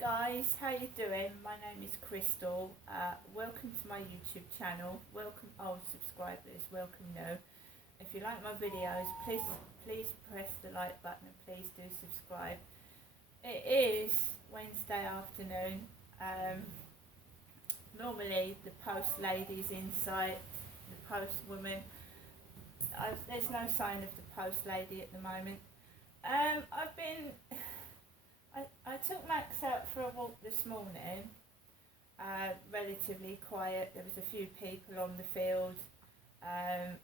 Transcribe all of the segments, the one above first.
guys, how you doing? My name is Crystal. Welcome to my YouTube channel. Welcome old subscribers, welcome new. If you like my videos, please press the like button and please do subscribe. It is Wednesday afternoon. Normally the post lady's in sight, the post woman. There's no sign of the post lady at the moment. I took Max out for a walk this morning, relatively quiet. There was a few people on the field,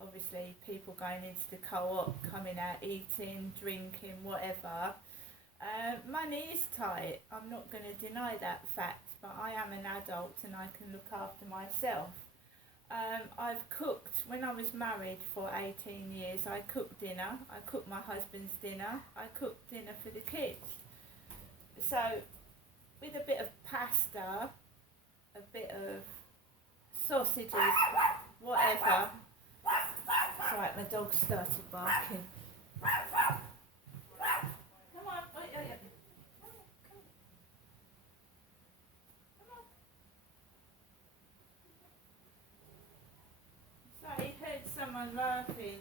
obviously people going into the co-op, coming out, eating, drinking, whatever. Money is tight, I'm not going to deny that fact, but I am an adult and I can look after myself. I've cooked, when I was married for 18 years, I cooked dinner, I cooked my husband's dinner, I cooked dinner for the kids. So, with a bit of pasta, a bit of sausages, whatever. Right, my dog started barking. Come on, come on. So he heard someone laughing.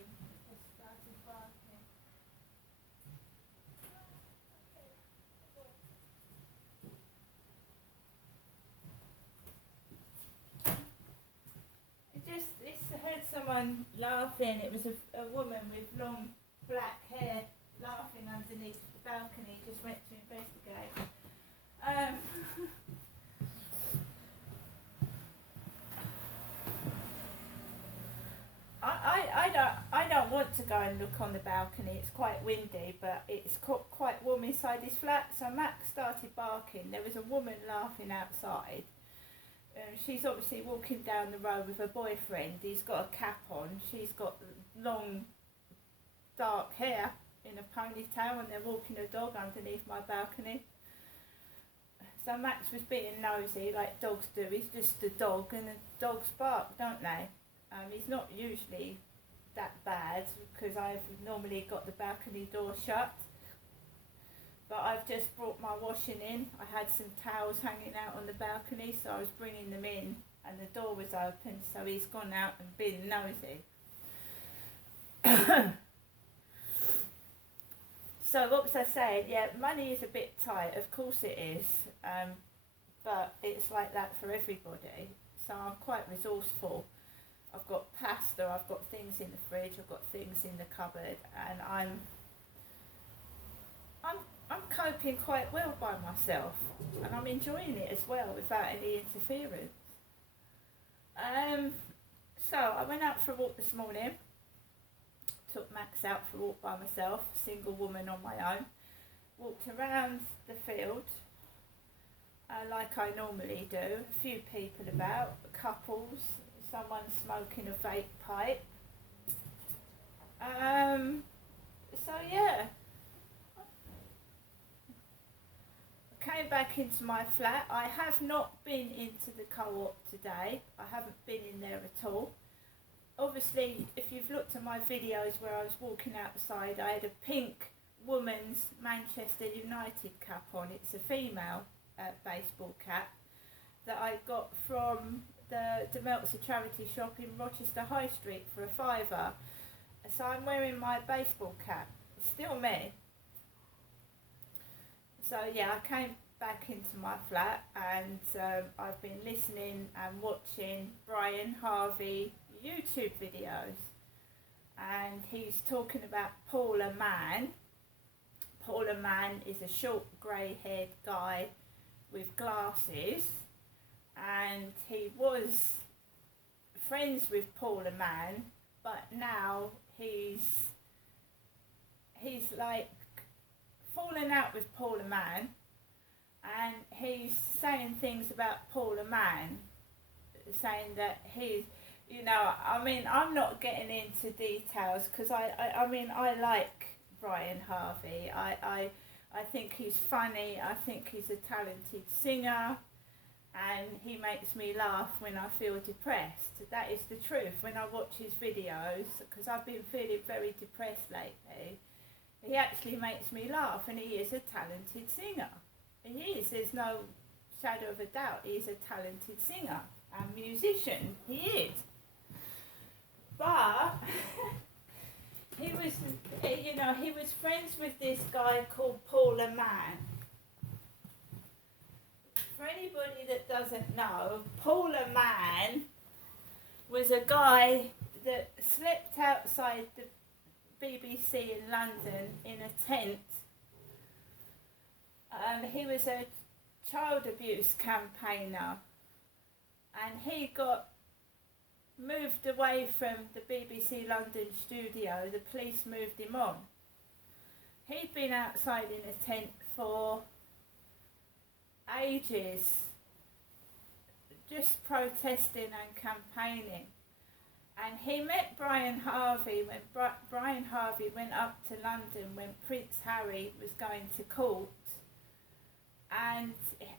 Someone laughing. It was a woman with long black hair laughing underneath the balcony. Just went to investigate. I don't want to go and look on the balcony. It's quite windy, but it's quite warm inside this flat. So Max started barking. There was a woman laughing outside. She's obviously walking down the road with her boyfriend. He's got a cap on. She's got long, dark hair in a ponytail, and they're walking a dog underneath my balcony. So Max was being nosy, like dogs do. He's just a dog, and the dogs bark, don't they? He's not usually that bad because I've normally got the balcony door shut. But I've just brought my washing in. I had some towels hanging out on the balcony, so I was bringing them in and the door was open, so he's gone out and been nosy. So what was I saying? Yeah, money is a bit tight, of course it is, but it's like that for everybody. So I'm quite resourceful. I've got pasta, I've got things in the fridge, I've got things in the cupboard, and I'm coping quite well by myself, and I'm enjoying it as well without any interference. So I went out for a walk this morning, took Max out for a walk by myself, single woman on my own, walked around the field like I normally do, a few people about, couples, someone smoking a vape pipe. So yeah. Came back into my flat. I have not been into the co-op today. I haven't been in there at all. Obviously, if you've looked at my videos where I was walking outside, I had a pink woman's Manchester United cap on. It's a female baseball cap that I got from the Meltzer charity shop in Rochester High Street for a £5. So I'm wearing my baseball cap. It's still me. So yeah, I came back into my flat and I've been listening and watching Brian Harvey YouTube videos, and he's talking about Paula Mann. Paula Mann is a short grey haired guy with glasses, and he was friends with Paula Mann, but now he's like falling out with Paula Mann, and he's saying things about Paula Mann, saying that he's, I mean, I'm not getting into details because I mean, I like Brian Harvey. I think he's funny, I think he's a talented singer, and he makes me laugh when I feel depressed. That is the truth. When I watch his videos, because I've been feeling very depressed lately, he actually makes me laugh, and he is a talented singer. He is, there's no shadow of a doubt, he's a talented singer and musician, he is. But he was, he was friends with this guy called Paula Mann. For anybody that doesn't know, Paula Mann was a guy that slept outside the BBC in London in a tent. He was a child abuse campaigner, and he got moved away from the BBC London studio. The police moved him on. He'd been outside in a tent for ages, just protesting and campaigning. And he met Brian Harvey when Brian Harvey went up to London when Prince Harry was going to court. And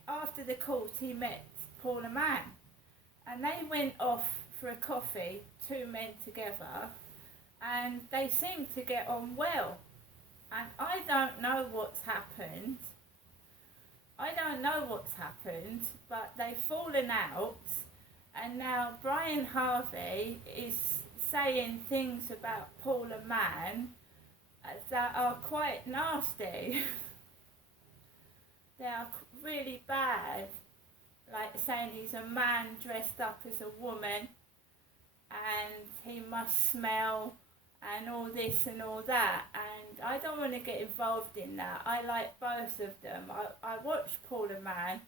after the court he met Paula Mann. And they went off for a coffee, two men together, and they seemed to get on well. And I don't know what's happened. But they've fallen out, and now Brian Harvey is saying things about Paula Mann that are quite nasty. They are really bad, like saying he's a man dressed up as a woman and he must smell and all this and all that, and I don't want to get involved in that. I like both of them. I watched Paula Mann,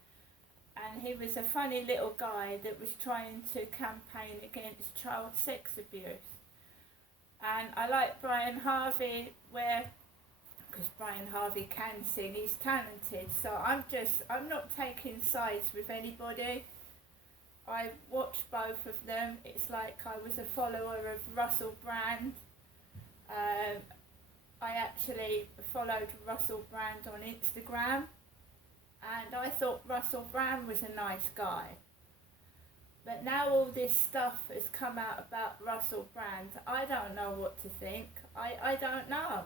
and he was a funny little guy that was trying to campaign against child sex abuse. And I like Brian Harvey because Brian Harvey can sing, he's talented, so I'm not taking sides with anybody. I watched both of them. It's like I was a follower of Russell Brand. I actually followed Russell Brand on Instagram, and I thought Russell Brand was a nice guy. But now all this stuff has come out about Russell Brand, I don't know what to think. I don't know.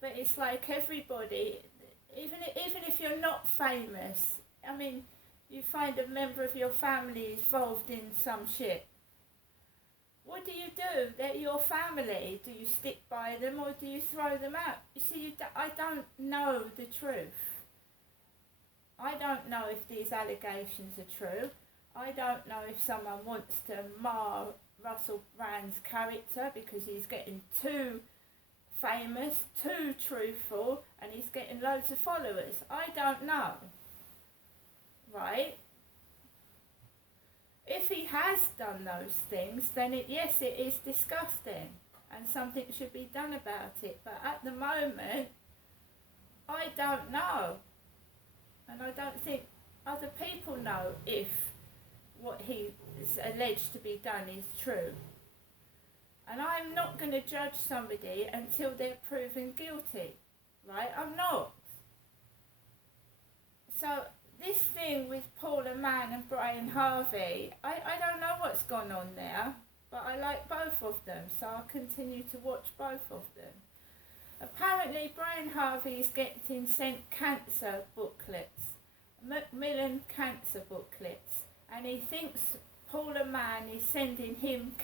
But it's like everybody, even if you're not famous, I mean, you find a member of your family involved in some shit. What do? They're your family. Do you stick by them or do you throw them out? You see, I don't know the truth. I don't know if these allegations are true. I don't know if someone wants to mar Russell Brand's character because he's getting too famous, too truthful, and he's getting loads of followers. I don't know. Right? If he has done those things, then yes, it is disgusting and something should be done about it. But at the moment, I don't know. And I don't think other people know if what he is alleged to be done is true. And I'm not going to judge somebody until they're proven guilty. Right? I'm not. So this thing with Paula Mann and Brian Harvey, I don't know what's gone on there, but I like both of them, so I'll continue to watch both of them. Apparently Brian Harvey is getting sent cancer booklets, Macmillan cancer booklets, and he thinks Paula Mann is sending him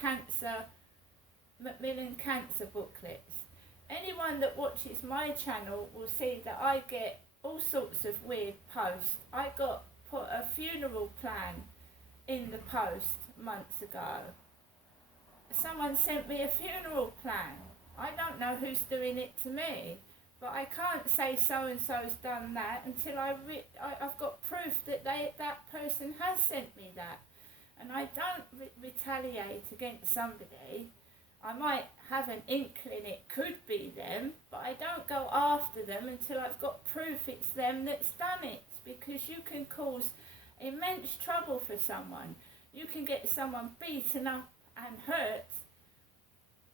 Macmillan cancer booklets. Anyone that watches my channel will see that I get all sorts of weird posts. I got put a funeral plan in the post months ago. Someone sent me a funeral plan. I don't know who's doing it to me, but I can't say so and so's done that until I've got proof that that person has sent me that. And I don't retaliate against somebody. I might have an inkling it could be them, but I don't go after them until I've got proof it's them that's done it, because you can cause immense trouble for someone. You can get someone beaten up and hurt,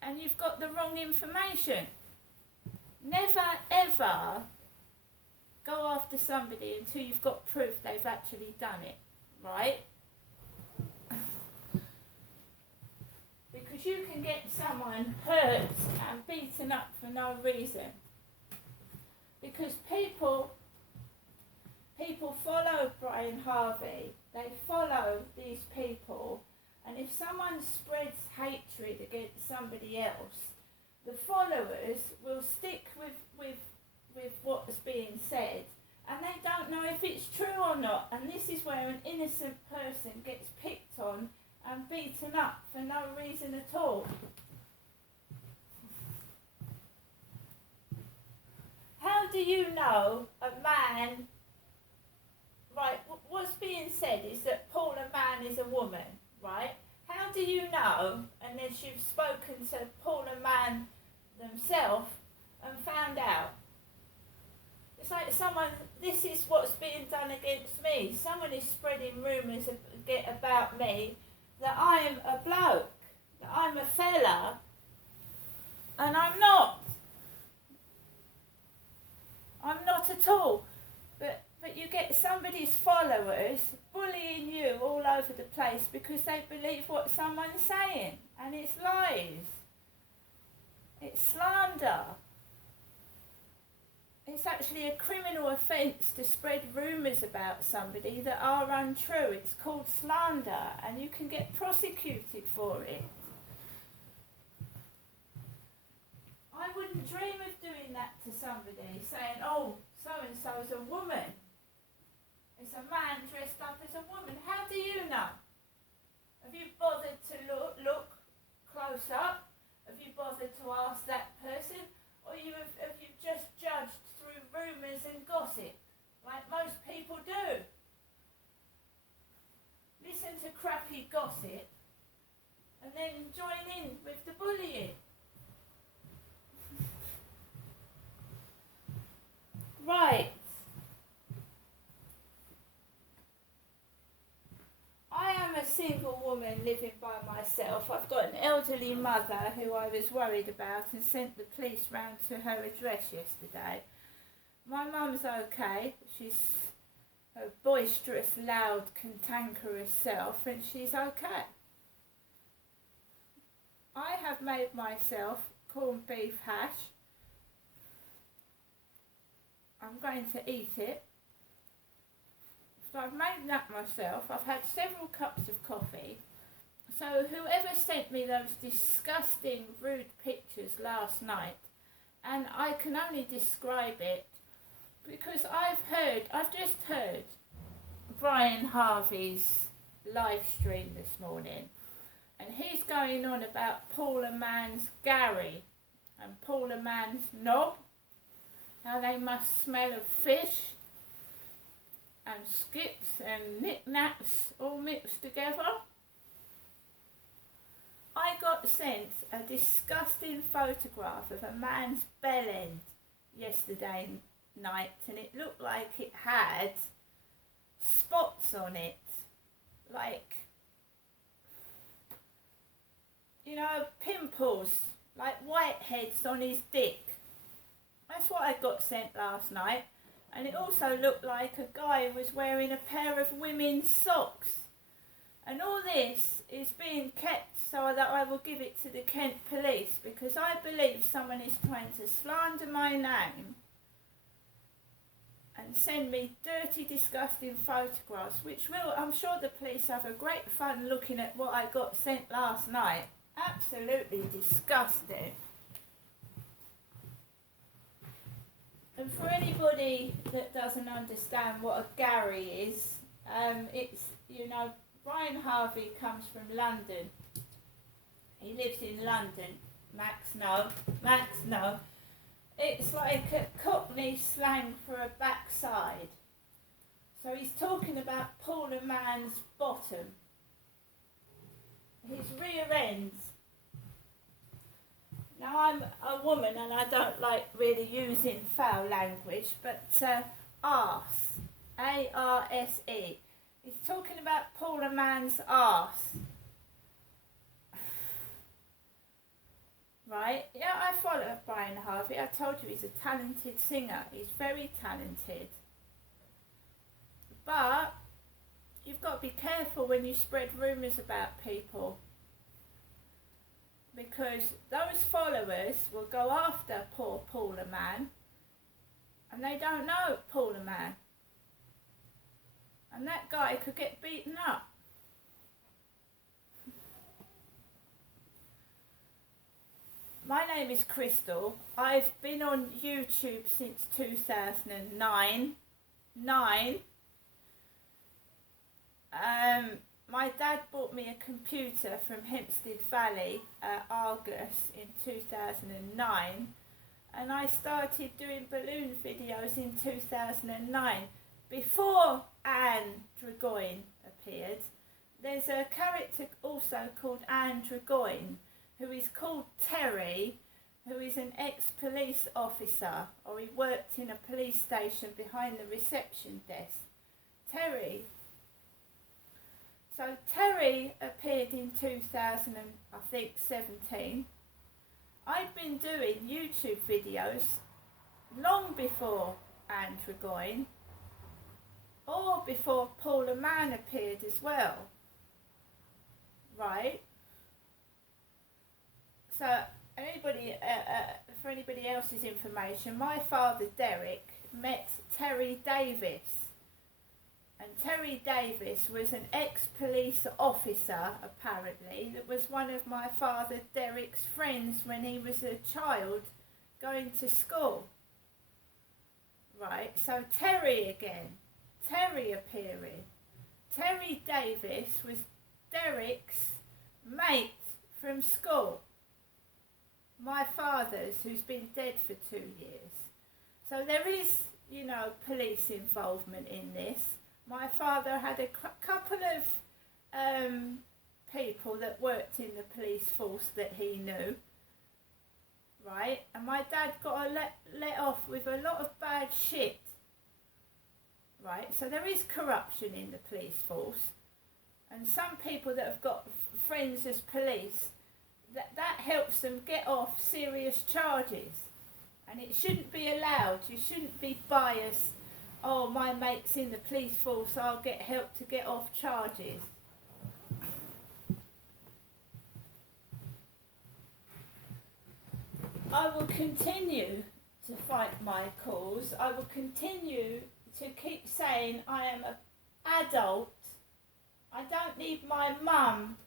and you've got the wrong information. Never ever go after somebody until you've got proof they've actually done it, right? Because you can get someone hurt and beaten up for no reason. Because people people follow Brian Harvey. They follow these people, and if someone spreads hatred against somebody else, the followers will stick with what's being said, and they don't know if it's true or not. And this is where an innocent person gets picked on and beaten up for no reason at all. How do you know a man, right, what's being said is that Paula Mann is a woman, right? How do you know, unless you've spoken to Paula Mann themselves and found out? It's like someone, this is what's being done against me. Someone is spreading rumours about me that I am a bloke, that I'm a fella, and I'm not. I'm not at all. But you get somebody's followers bullying you all over the place because they believe what someone's saying, and it's lies. It's slander. It's actually a criminal offence to spread rumours about somebody that are untrue. It's called slander, and you can get prosecuted for it. I wouldn't dream of doing that to somebody, saying, oh, so-and-so is a woman. It's a man dressed up as a woman. How do you know? Have you bothered to look close up? Have you bothered to ask that person? Or have you just judged through rumours and gossip, like most people do? Listen to crappy gossip and then join in with the bullying. Right. I am a single woman living by myself. I've got an elderly mother who I was worried about and sent the police round to her address yesterday. My mum's okay. She's a boisterous, loud, cantankerous self, and she's okay. I have made myself corned beef hash. I'm going to eat it. So I've made that myself. I've had several cups of coffee. So whoever sent me those disgusting, rude pictures last night, and I can only describe it because I've just heard Brian Harvey's live stream this morning, and he's going on about Paula Mann's Gary and Paula Mann's knob, how they must smell of fish and skips and knick-knacks all mixed together. I got sent a disgusting photograph of a man's bell end yesterday night, and it looked like it had spots on it, like, you know, pimples, like whiteheads on his dick. That's what I got sent last night. And it also looked like a guy was wearing a pair of women's socks. And all this is being kept so that I will give it to the Kent police, because I believe someone is trying to slander my name and send me dirty, disgusting photographs, which will, I'm sure the police have a great fun looking at what I got sent last night. Absolutely disgusting. And for anybody that doesn't understand what a Gary is, it's, you know, Brian Harvey comes from London. He lives in London. Max, no. It's like a Cockney slang for a backside. So he's talking about Paula Mann's bottom. His rear ends. Now, I'm a woman and I don't like really using foul language, but arse, A-R-S-E. He's talking about Paula Mann's arse. Right? Yeah, I follow Brian Harvey. I told you he's a talented singer. He's very talented. But you've got to be careful when you spread rumours about people, because those followers will go after poor Paula Mann, and they don't know Paula Mann. and that guy could get beaten up. My name is Crystal. I've been on YouTube since 2009. My dad bought me a computer from Hempstead Valley at Argos in 2009, and I started doing balloon videos in 2009 before Anne Dragoin appeared. There's a character also called Anne Dragoin who is called Terry, who is an ex-police officer, or he worked in a police station behind the reception desk. Terry appeared in 2017. I'd been doing YouTube videos long before Anne Dragoin, or before Paula Mann appeared as well. Right? So for anybody else's information, my father Derek met Terry Davis. And Terry Davis was an ex-police officer, apparently, that was one of my father Derek's friends when he was a child going to school. Right, so Terry appearing. Terry Davis was Derek's mate from school. My father's, who's been dead for 2 years. So there is, police involvement in this. My father had a couple of people that worked in the police force that he knew, right? And my dad got let off with a lot of bad shit, right? So there is corruption in the police force, and some people that have got friends as police, that helps them get off serious charges, and it shouldn't be allowed. You shouldn't be biased. Oh, my mate's in the police force, I'll get help to get off charges. I will continue to fight my cause. I will continue to keep saying I am an adult. I don't need my mum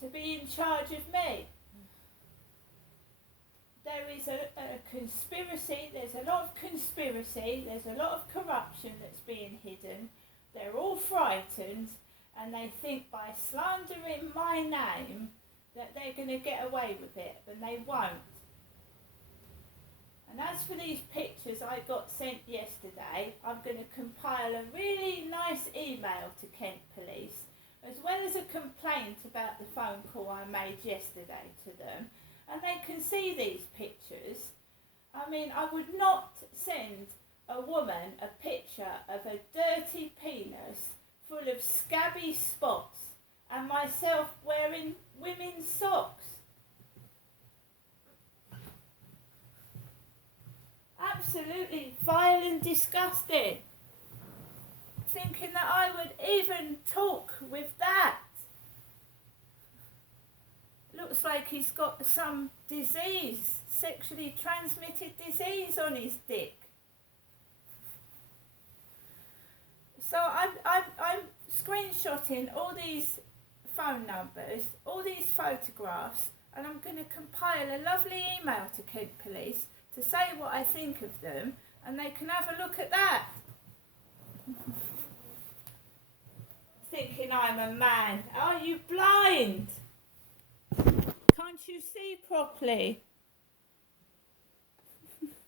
to be in charge of me. There is a conspiracy, there's a lot of conspiracy, there's a lot of corruption that's being hidden. They're all frightened, and they think by slandering my name that they're going to get away with it, and they won't. And as for these pictures I got sent yesterday, I'm going to compile a really nice email to Kent Police, as well as a complaint about the phone call I made yesterday to them. And they can see these pictures. I mean, I would not send a woman a picture of a dirty penis full of scabby spots and myself wearing women's socks. Absolutely vile and disgusting. Thinking that I would even talk with that. Looks like he's got some disease, sexually transmitted disease on his dick. So I'm screenshotting all these phone numbers, all these photographs, and I'm going to compile a lovely email to Kent Police to say what I think of them, and they can have a look at that. Thinking I'm a man. Are you blind? Can't you see properly?